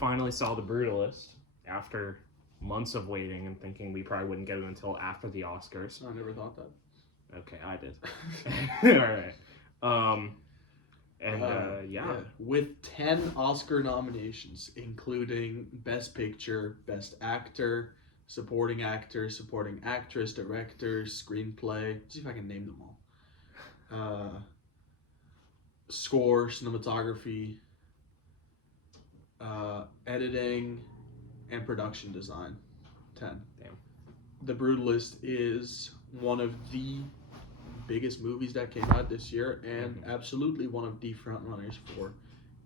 Finally saw The Brutalist after months of waiting and thinking we probably wouldn't get it until after the Oscars. I never thought that. Okay, I did. All right. Yeah. With 10 Oscar nominations, including Best Picture, Best Actor, Supporting Actor, Supporting Actress, Director, Screenplay. Let's see if I can name them all. Score, cinematography, editing, and production design. 10. Damn. The Brutalist is one of the biggest movies that came out this year, and absolutely one of the front runners for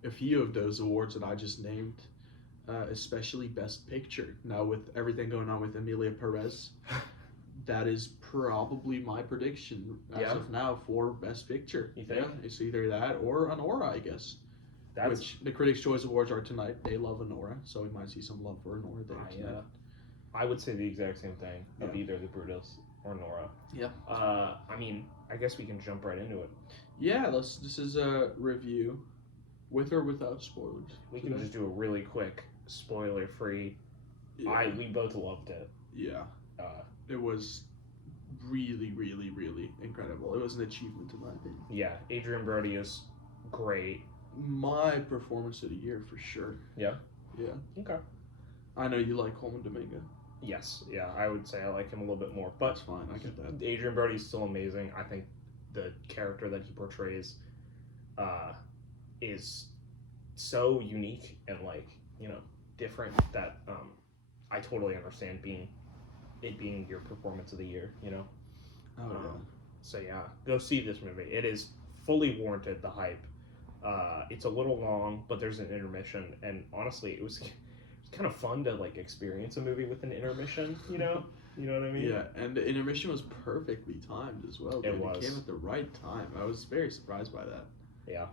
a few of those awards that I just named, especially Best Picture. Now, with everything going on with Emilia Perez, that is probably my prediction as of now for Best Picture. You think? Yeah, it's either that or Anora, I guess. Which the Critics' Choice Awards are tonight. They love Anora, so we might see some love for Anora there tonight. I would say the exact same thing of either the Brutus or Nora. Yeah. I mean, I guess we can jump right into it. Yeah, this is a review, with or without spoilers. We can just do a really quick, spoiler-free. Yeah. We both loved it. Yeah. It was really, really, really incredible. It was an achievement in my opinion. Yeah, Adrian Brody is great. My performance of the year for sure. Yeah? Yeah. Okay. I know you like Coleman Domingo. Yes, yeah, I would say I like him a little bit more. But that's fine, I get that. Adrian Brody's still amazing. I think the character that he portrays is so unique and, like, you know, different that I totally understand it being your performance of the year, you know? Oh, yeah. So, yeah, go see this movie. It is fully warranted, the hype. It's a little long, but there's an intermission, and honestly, it was kind of fun to, like, experience a movie with an intermission, you know? You know what I mean? Yeah, and the intermission was perfectly timed as well. It was. It came at the right time. I was very surprised by that. Yeah.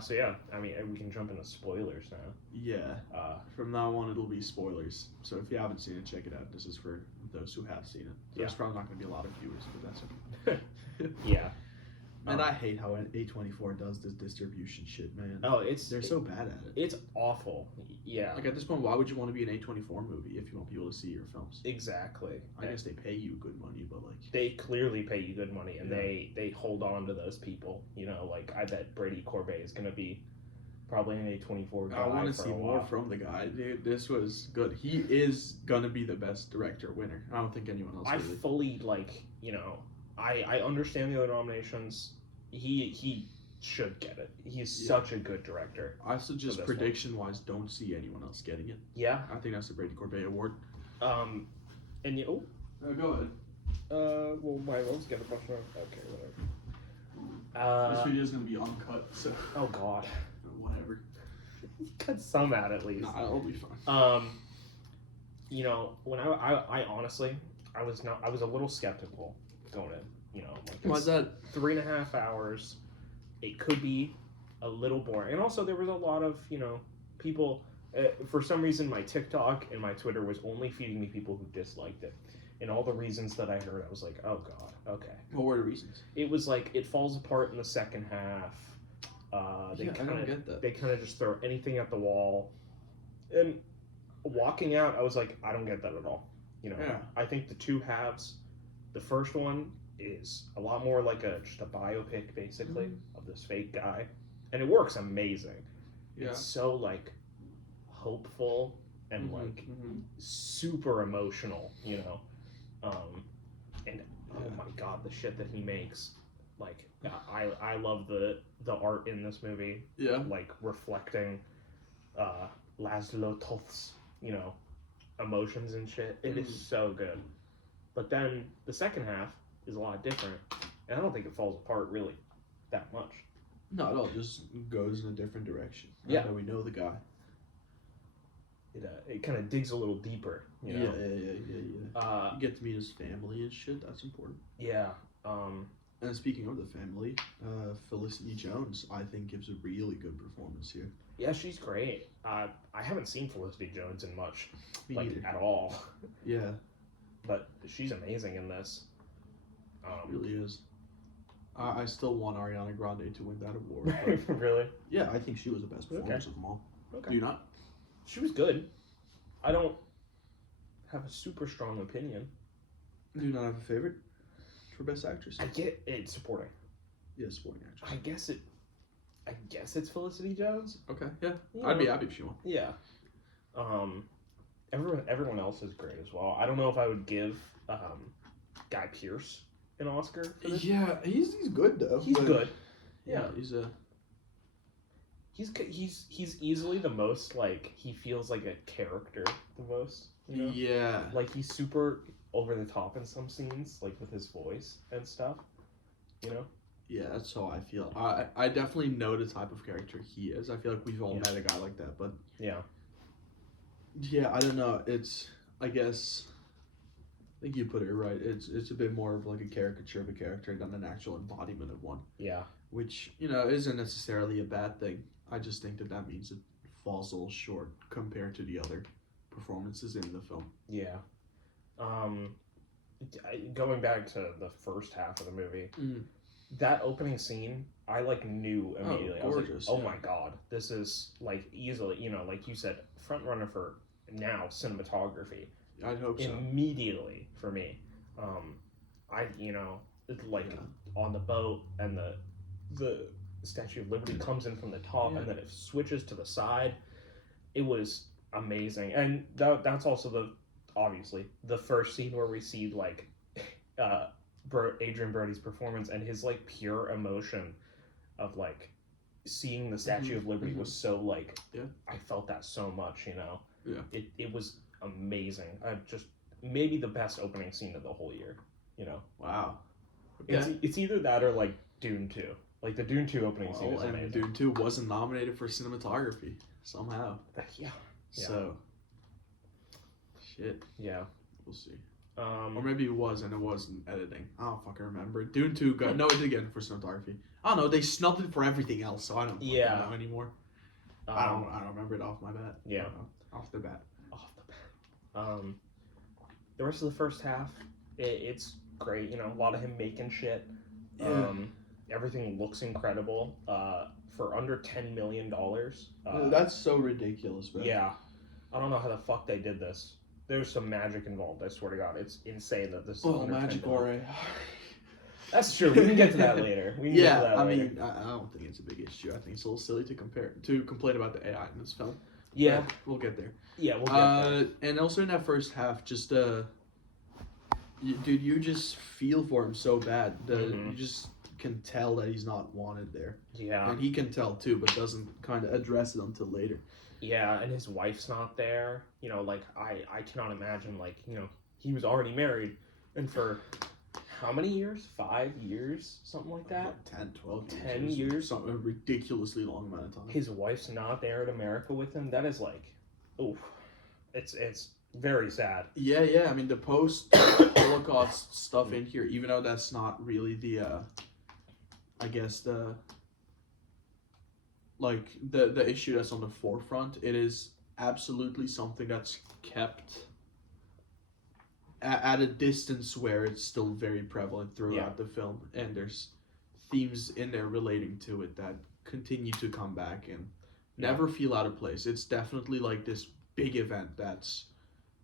So yeah, I mean, we can jump into spoilers now. Yeah. From now on, it'll be spoilers. So if you haven't seen it, check it out. This is for those who have seen it. There's probably not going to be a lot of viewers, but that's okay. Yeah. And I hate how A24 does this distribution shit, man. Oh, they're so bad at it. It's awful. Yeah. Like, at this point, why would you want to be an A24 movie if you want people to see your films? Exactly. I guess they pay you good money, but, like... They clearly pay you good money, and they hold on to those people. You know, like, I bet Brady Corbet is going to be probably an A24 guy. I want to see more from the guy. Dude, this was good. He is going to be the best director winner. I don't think anyone else really. Fully, like, you know, I understand the other nominations. He should get it. He's such a good director. I suggest prediction-wise, don't see anyone else getting it. Yeah. I think that's the Brady Corbet Award. And you... go ahead. Well, let's get a question. Okay, whatever. This video is going to be uncut, so... Oh, God. Whatever. Cut some out, at least. Nah, it'll be fine. You know, when I honestly, I was a little skeptical going in. You know, like, why's that? 3.5 hours. It could be a little boring, and also there was a lot of, you know, people. For some reason, my TikTok and my Twitter was only feeding me people who disliked it, and all the reasons that I heard, I was like, oh God, okay. What were the reasons? It was like it falls apart in the second half. I don't get that. They kind of just throw anything at the wall, and walking out, I was like, I don't get that at all. You know, I think the two halves, the first one is a lot more like just a biopic, basically, of this fake guy, and it works amazing. Yeah. It's so, like, hopeful and like super emotional, you know, and oh my God, the shit that he makes. Like, I love the art in this movie. Yeah, like reflecting Laszlo Toth's, you know, emotions and shit. It is so good. But then the second half is a lot different, and I don't think it falls apart really that much. No, it all just goes in a different direction. Yeah, we know the guy. It kind of digs a little deeper. You know? Yeah. You get to meet his family and shit. That's important. Yeah. And speaking of the family, Felicity Jones, I think, gives a really good performance here. Yeah, she's great. I haven't seen Felicity Jones in much, at all. Yeah. But she's amazing in this. It really is. I still want Ariana Grande to win that award. Really? Yeah, I think she was the best performance of them all. Okay. Do you not? She was good. I don't have a super strong opinion. Do you not have a favorite for Best Actress? I get it supporting. Yeah, supporting actress. I guess it's Felicity Jones. Okay, yeah. I'd be happy if she won. Yeah. Everyone else is great as well. I don't know if I would give Guy Pearce an Oscar for this. Yeah, he's good though. He's good. Yeah, he's easily the most, like, he feels like a character the most. You know? Yeah. Like, he's super over the top in some scenes, like with his voice and stuff. You know? Yeah, that's how I feel. I definitely know the type of character he is. I feel like we've all met a guy like that, but yeah, I don't know. I guess I think you put it right. It's a bit more of like a caricature of a character than an actual embodiment of one. Yeah. Which, isn't necessarily a bad thing. I just think that means it falls a little short compared to the other performances in the film. Yeah. Going back to the first half of the movie, that opening scene, I knew immediately. Oh, gorgeous, I was like, oh my god, this is easily, like you said, front runner for now cinematography. I'd hope so. Immediately for me. On the boat and the Statue of Liberty comes in from the top and then it switches to the side. It was amazing. And that's also obviously the first scene where we see Adrian Brody's performance, and his pure emotion of seeing the Statue of Liberty was so I felt that so much, it was amazing. Just maybe the best opening scene of the whole year, Wow. Okay. It's either that or Dune 2. The Dune 2 opening scene is amazing. And Dune 2 wasn't nominated for cinematography somehow. Yeah. So shit. Yeah. We'll see. Or maybe it was and it wasn't editing. I don't fucking remember. Dune 2 it did get for cinematography. I don't know, they snubbed it for everything else, so I don't know anymore. I don't remember it off my bat. Yeah. Off the bat. The rest of the first half, it's great. A lot of him making shit. Yeah. Everything looks incredible. For under $10 million. That's so ridiculous, bro. Yeah. I don't know how the fuck they did this. There's some magic involved, I swear to God. It's insane that this is under magic $10 million. already. That's true. We can get to that later. I mean, I don't think it's a big issue. I think it's a little silly to complain about the AI in this film. Yeah. But we'll get there. Yeah, we'll get there. And also in that first half, just dude, you just feel for him so bad. You just can tell that he's not wanted there. Yeah. And he can tell too, but doesn't kind of address it until later. Yeah, and his wife's not there. I cannot imagine, he was already married, and for how many years? 5 years? Something like that? 10, 12 years. 10 years? Something, a ridiculously long amount of time. His wife's not there in America with him. That is it's very sad. Yeah. I mean, the post-Holocaust stuff in here, even though that's not really the, I guess the issue that's on the forefront, it is absolutely something that's kept at a distance where it's still very prevalent throughout the film, and there's themes in there relating to it that continue to come back and never feel out of place. It's definitely this big event that's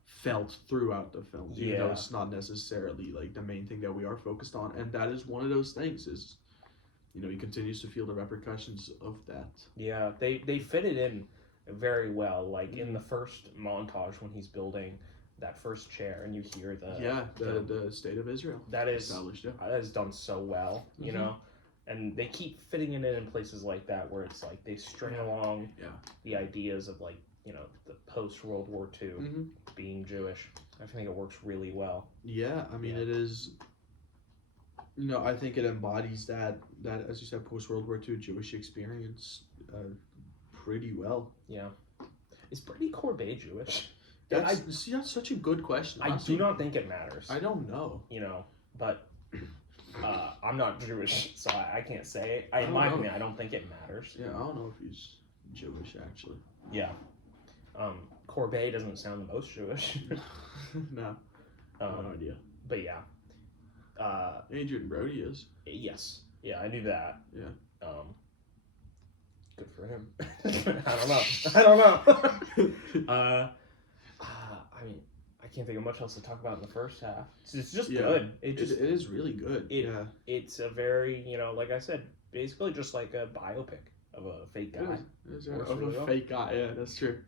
felt throughout the film, even though it's not necessarily the main thing that we are focused on, and that is one of those things is he continues to feel the repercussions of that. Yeah, they fit it in very well. In the first montage when he's building that first chair, and you hear the State of Israel. That is established. That is done so well, you know, and they keep fitting it in places like that where it's they string along the ideas of the post World War II being Jewish. I think it works really well. Yeah, I mean it is. I think it embodies that as you said, post World War II Jewish experience pretty well. Yeah. Is Brady Corbet Jewish? That's such a good question. I do not think it matters. I don't know. But I'm not Jewish, so I can't say. In my opinion, I don't think it matters. Yeah, I don't know if he's Jewish, actually. Yeah. Corbet doesn't sound the most Jewish. No. No idea. But yeah. Adrian Brody is. Yes. Yeah, I knew that. Yeah. Good for him. I don't know. I mean, I can't think of much else to talk about in the first half. It's just Yeah. good. It is really good. Yeah. It's a very, like I said, basically just like a biopic of a fake guy. It is Works of really a well. fake guy. Yeah, that's true.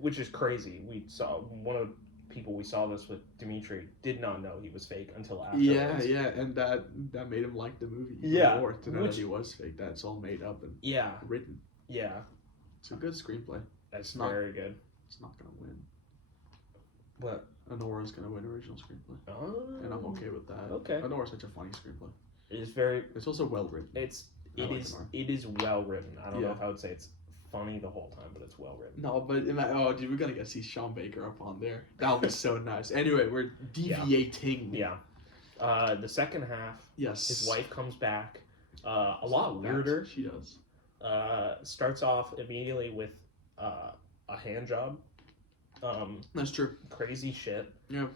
Which is crazy. We saw one of the people we saw this with, Dimitri, did not know he was fake until afterwards. Yeah, and that made him like the movie Yeah, more to know that he was fake. That's all made up and written. Yeah, It's a good screenplay. that's It's not- very good. It's not gonna win. What? Anora's gonna win original screenplay, and I'm okay with that. Okay. Anora's such a funny screenplay. It's very. It's also well written. It is well written. I don't know if I would say it's funny the whole time, but it's well written. No, but dude, we're gonna get to see Sean Baker up on there. That would be so nice. Anyway, we're deviating. Yeah. The second half, Yes. his wife comes back. A lot weirder. She does. Starts off immediately with a hand job. That's true. Crazy shit. Yeah.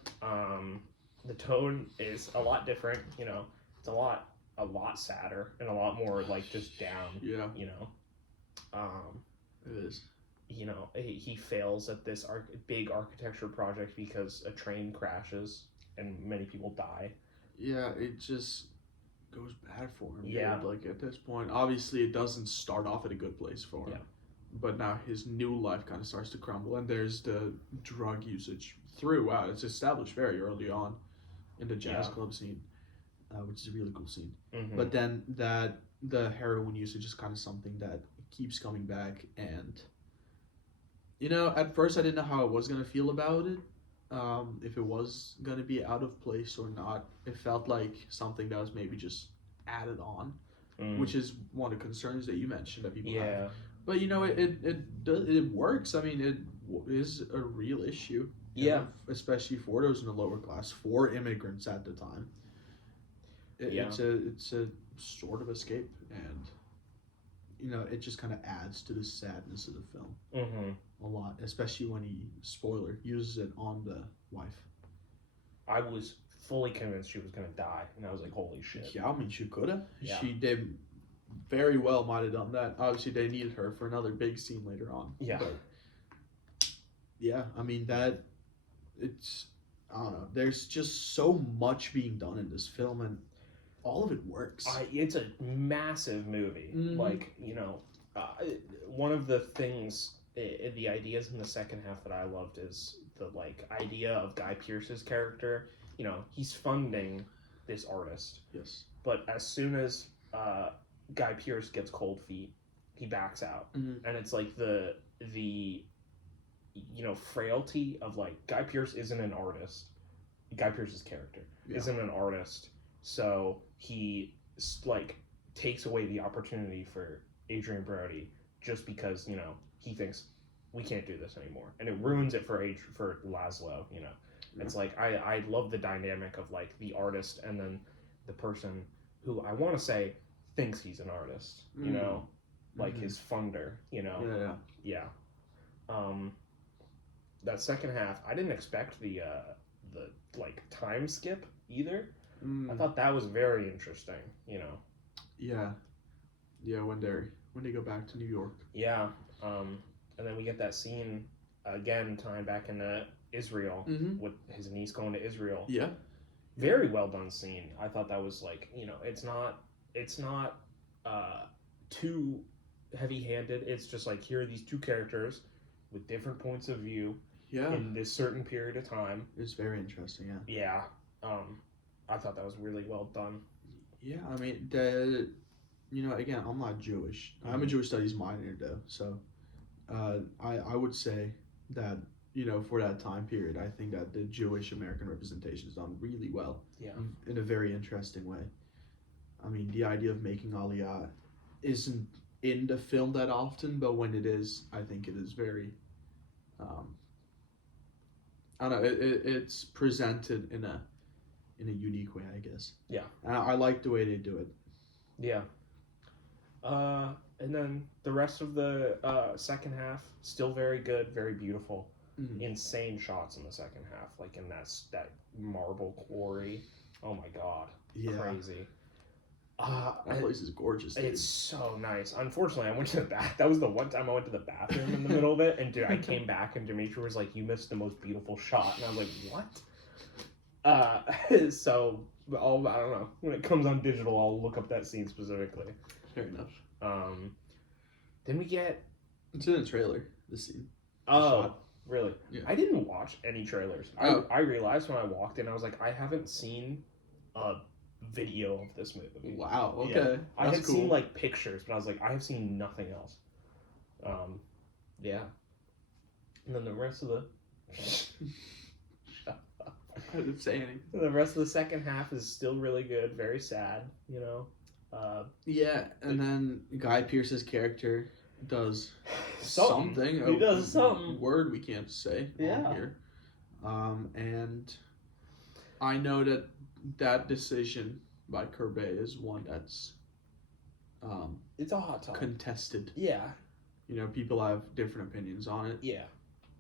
The tone is a lot different. It's a lot sadder and a lot more like just down. Yeah. It is. He fails at this big architecture project because a train crashes and many people die. Yeah, it just goes bad for him. Yeah. Dude. Like at this point, obviously it doesn't start off at a good place for him. Yeah. But now his new life kind of starts to crumble, and there's the drug usage throughout. It's established very early on in the jazz club scene, which is a really cool scene. Mm-hmm. But then the heroin usage is kind of something that keeps coming back, and at first I didn't know how I was gonna feel about it. If it was gonna be out of place or not. It felt like something that was maybe just added on, which is one of the concerns that you mentioned that people have. But it works. I mean, it is a real issue. Especially for those in the lower class, for immigrants at the time. It's a sort of escape, and it just kind of adds to the sadness of the film a lot, especially when he uses it on the wife. I was fully convinced she was gonna die, and I was like, "Holy shit!" Yeah, I mean, she could have. Yeah. She did very well. Might have done that. Obviously, they needed her for another big scene later on. Yeah. But yeah, I mean that. It's I don't know. There's just so much being done in this film, and all of it works. It's a massive movie. Mm-hmm. Like one of the things, the ideas in the second half that I loved is the idea of Guy Pearce's character. He's funding this artist. Yes. But as soon as Guy Pearce gets cold feet, he backs out, and it's like the frailty of Guy Pearce isn't an artist. Guy Pearce's character isn't an artist, so he takes away the opportunity for Adrian Brody just because he thinks we can't do this anymore, and it ruins it for Laszlo. It's I love the dynamic of the artist and then the person who I want to say thinks he's an artist. His funder. Yeah. That second half, I didn't expect the time skip either. I thought that was very interesting. Yeah, when they go back to New York. Yeah, and then we get that scene again tying back into Israel with his niece going to Israel. Yeah, very well done scene. I thought that was it's not too heavy-handed. It's just here are these two characters with different points of view. Yeah. In this certain period of time. It's very interesting, yeah. Yeah. I thought that was really well done. Yeah, I mean, again, I'm not Jewish. I'm a Jewish studies minor, though. So, I would say that, for that time period, I think that the Jewish American representation is done really well. Yeah. In a very interesting way. I mean, the idea of making Aliyah isn't in the film that often, but when it is, I think it is very... I don't know. It's presented in a unique way, I guess. Yeah. And I like the way they do it. Yeah. And then the rest of the second half, still very good, very beautiful. Insane shots in the second half, in that marble quarry. Oh my god. Yeah. Crazy. That place is gorgeous, dude. It's so nice. Unfortunately, I went to the bath. That was the one time I went to the bathroom in the middle of it, and dude, I came back, and Demetri was like, "You missed the most beautiful shot," and I was like, "What?" So, I don't know. When it comes on digital, I'll look up that scene specifically. Fair enough. Then we get. It's in the trailer. The scene. Oh, shot. really? Yeah. I didn't watch any trailers. Oh. I realized when I walked in, I was like, I haven't seen a video of this movie. Wow. Okay. Yeah. I That's had cool. seen like pictures, but I was like, I have seen nothing else. Yeah. And then the rest of the. I didn't say anything. The rest of the second half is still really good. Very sad, you know. Yeah, and then Guy Pearce's character does something. He does something. Word we can't say on here. And I know that decision by Corbet is one that's it's a hot topic. Contested. Yeah. You know, people have different opinions on it. Yeah.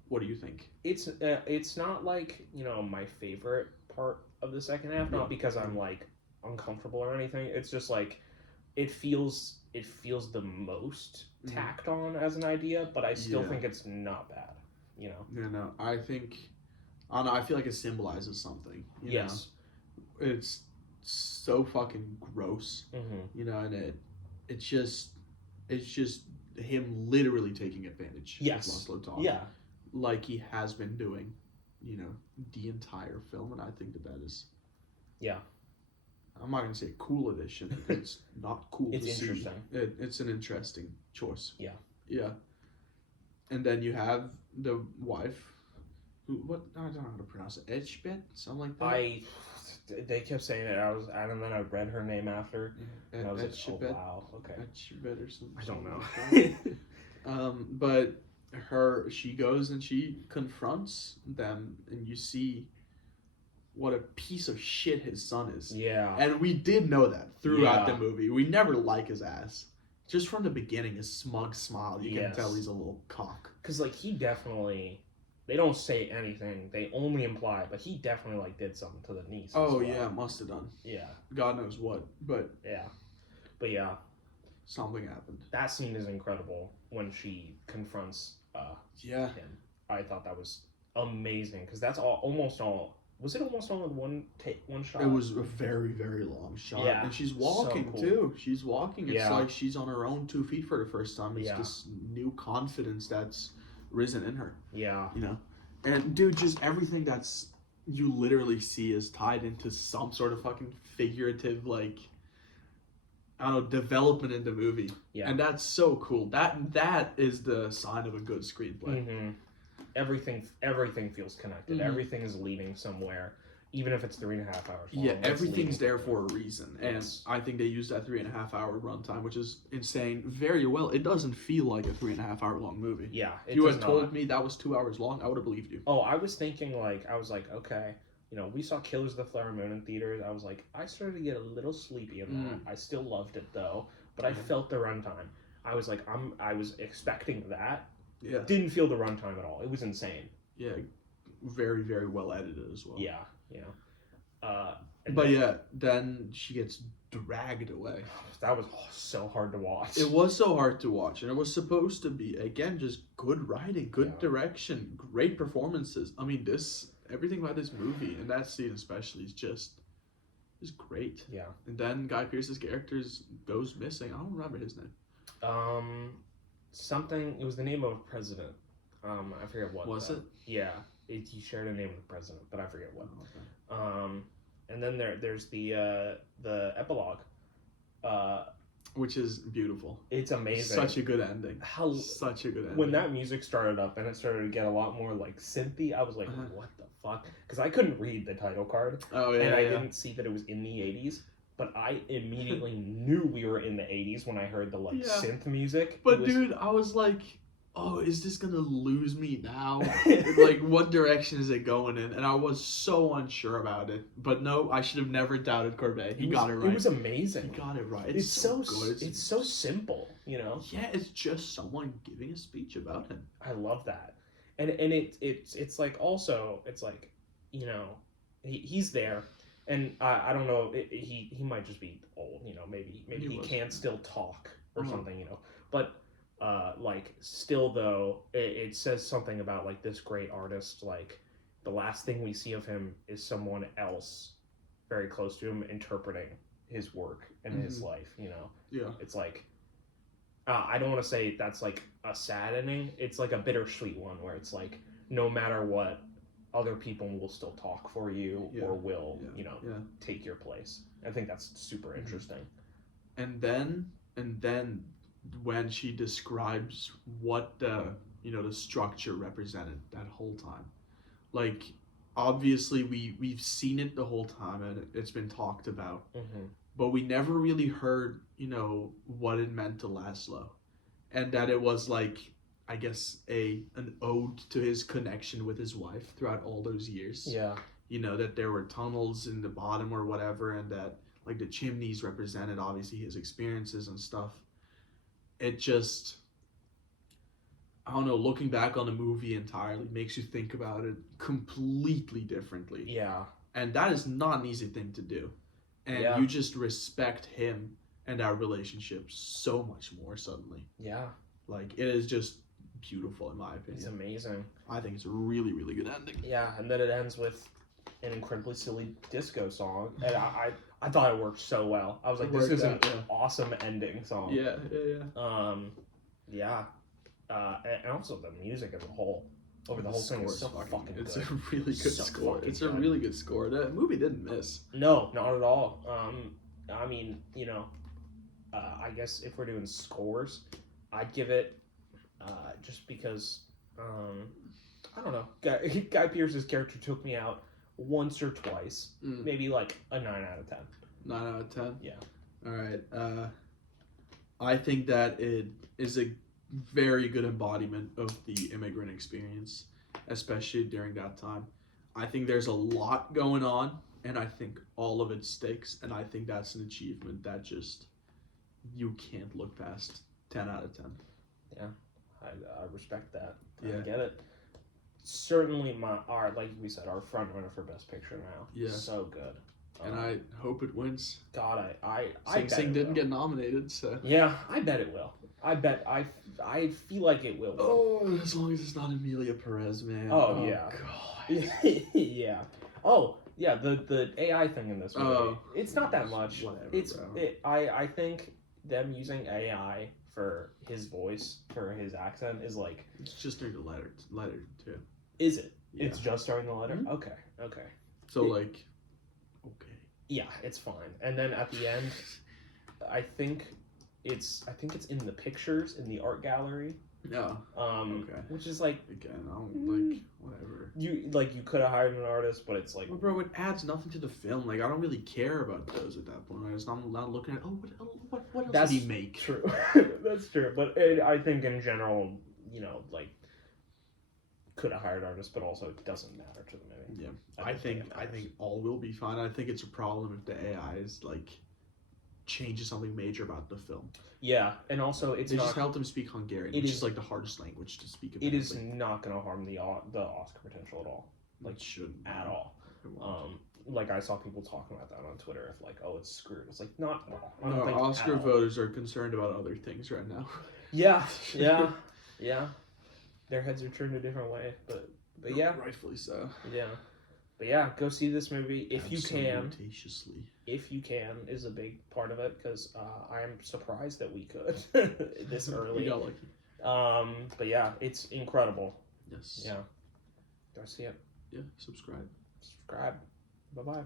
What do you think? It's not like, you know, my favorite part of the second half, not because I'm like uncomfortable or anything. It's just like it feels the most tacked on as an idea, but I still think it's not bad, you know. Yeah, no, I don't know, I feel like it symbolizes something. You know? It's so fucking gross. You know, and it's just him literally taking advantage of Laszlo Todd. Yeah. Like he has been doing, you know, the entire film, and I think that is. Yeah. I'm not gonna say a cool addition. It's not cool. It's to interesting. See. It's an interesting choice. Yeah. Yeah. And then you have the wife, who I don't know how to pronounce it. Edgebet, something like that. They kept saying it. And then I read her name after. And I was like, oh wow, okay. Edgebet or something. I don't know. But she goes and she confronts them, and you see what a piece of shit his son is. Yeah. And we did know that throughout the movie. We never like his ass. Just from the beginning, his smug smile, you can tell he's a little cock. Because, like, he definitely... They don't say anything. They only imply, but he definitely, like, did something to the niece. Oh, yeah, must have done. Yeah. God knows what, but... Yeah. But, yeah. Something happened. That scene is incredible when she confronts him. I thought that was amazing, because that's almost all... Was it almost all in one shot? It was a very, very long shot. Yeah. And she's walking, so cool. Too. She's walking. It's like she's on her own 2 feet for the first time. It's this new confidence that's risen in her. Yeah. You know? And, dude, just everything that's... You literally see is tied into some sort of fucking figurative, like... I don't know, development in the movie. Yeah. And that's so cool. That is the sign of a good screenplay. Mm-hmm. Everything feels connected. Mm-hmm. Everything is leading somewhere, even if it's 3.5 hours long. Yeah, everything's there for a reason. And I think they use that 3.5 hour runtime, which is insane, very well. It doesn't feel like a 3.5 hour long movie. Yeah. If you had told me that was 2 hours long, I would have believed you. Oh, I was thinking okay, you know, we saw Killers of the Flower Moon in theaters. I was like, I started to get a little sleepy in that. I still loved it though, but I felt the runtime. I was like, I was expecting that. Yeah. Didn't feel the runtime at all. It was insane. Yeah. Very, very well edited as well. Yeah. Yeah. Then she gets dragged away. That was so hard to watch. It was so hard to watch, and it was supposed to be, again, just good writing, good direction, great performances. I mean, everything about this movie, and that scene especially, is great. Yeah. And then Guy Pearce's character goes missing. I don't remember his name. Something. It was the name of a president. I forget what. Was it? Yeah. He shared a name with the president, but I forget what. Oh, okay. And then there's the epilogue. Which is beautiful. It's amazing. Such a good ending. Such a good ending. When that music started up and it started to get a lot more like synthy, I was like, what the fuck? Because I couldn't read the title card. Oh, yeah. And I didn't see that it was in the 80s. But I immediately knew we were in the 80s when I heard the synth music. But dude, I was like, oh, is this gonna lose me now? Like, what direction is it going in? And I was so unsure about it. But no, I should have never doubted Corbet. He got it right. It was amazing. He got it right. It's so good. It's so simple, you know? Yeah, it's just someone giving a speech about him. I love that. And it's like also, it's like, you know, he's there. And I don't know, he might just be old, maybe he can't still talk or something, but like still though it says something about like this great artist, like the last thing we see of him is someone else very close to him interpreting his work and his life, Yeah. It's like I don't want to say that's like a sad ending, it's like a bittersweet one where it's like no matter what, other people will still talk for you or will take your place. I think that's super interesting. And then when she describes what the structure represented that whole time, like obviously we've seen it the whole time and it's been talked about, but we never really heard what it meant to Laszlo, and that it was like, I guess, an ode to his connection with his wife throughout all those years. Yeah. That there were tunnels in the bottom or whatever, and that like the chimneys represented obviously his experiences and stuff. It just, I don't know, looking back on the movie entirely makes you think about it completely differently. Yeah. And that is not an easy thing to do. And you just respect him and our relationship so much more suddenly. Yeah. Like, it is just beautiful in my opinion. It's amazing. I think it's a really, really good ending. Yeah, and then it ends with an incredibly silly disco song, and I thought it worked so well. I was like, this is an awesome ending song. Yeah. And also the music as a whole, over the whole thing is so fucking good. It's a really good score. It's a really good score. The movie didn't miss. No, not at all. I mean, I guess if we're doing scores, I'd give it, just because, I don't know, Guy Pearce's character took me out once or twice, maybe like a 9 out of 10. 9 out of 10? Yeah. All right. I think that it is a very good embodiment of the immigrant experience, especially during that time. I think there's a lot going on, and I think all of it sticks, and I think that's an achievement that just, you can't look past. 10 out of 10. Yeah, I respect that. Yeah. I get it. Certainly like we said, our front runner for Best Picture now. Yeah. So good. And I hope it wins. God, I Sing Sing didn't get nominated, so. Yeah, I bet it will. I feel like it will. Oh, as long as it's not Emilia Perez, man. Oh yeah. God. Yeah. Oh yeah. The AI thing in this movie. It's not that much. Whatever. I think them using AI for his voice, for his accent, is like. It's just during the letter too. Is it? Yeah. It's just during the letter. Mm-hmm. Okay. So like. Okay. Yeah, it's fine. And then at the end, I think it's in the pictures in the art gallery. Yeah. Okay. Which is like, again, I don't like whatever. You could have hired an artist, but it's like, well, bro, it adds nothing to the film. Like, I don't really care about those at that point. I'm not looking at what else did he make? True. That's true. But I think in general, like, could have hired artists, but also it doesn't matter to the movie. Yeah, I think all will be fine. I think it's a problem if the AI is like changes something major about the film. Yeah, and also they just helped him speak Hungarian, which is like the hardest language to speak. It is not going to harm the Oscar potential at all. Like, it shouldn't at all. Like I saw people talking about that on Twitter. If like, oh, it's screwed. It's like not at all. I don't think Oscar voters are concerned about other things right now. Yeah. Their heads are turned a different way, but yeah, rightfully so. Yeah, but yeah, go see this movie if you can. If you can is a big part of it, because I am surprised that we could this early. We got lucky. But yeah, it's incredible. Yes. Yeah. Go see it. Yeah. Subscribe. Bye bye.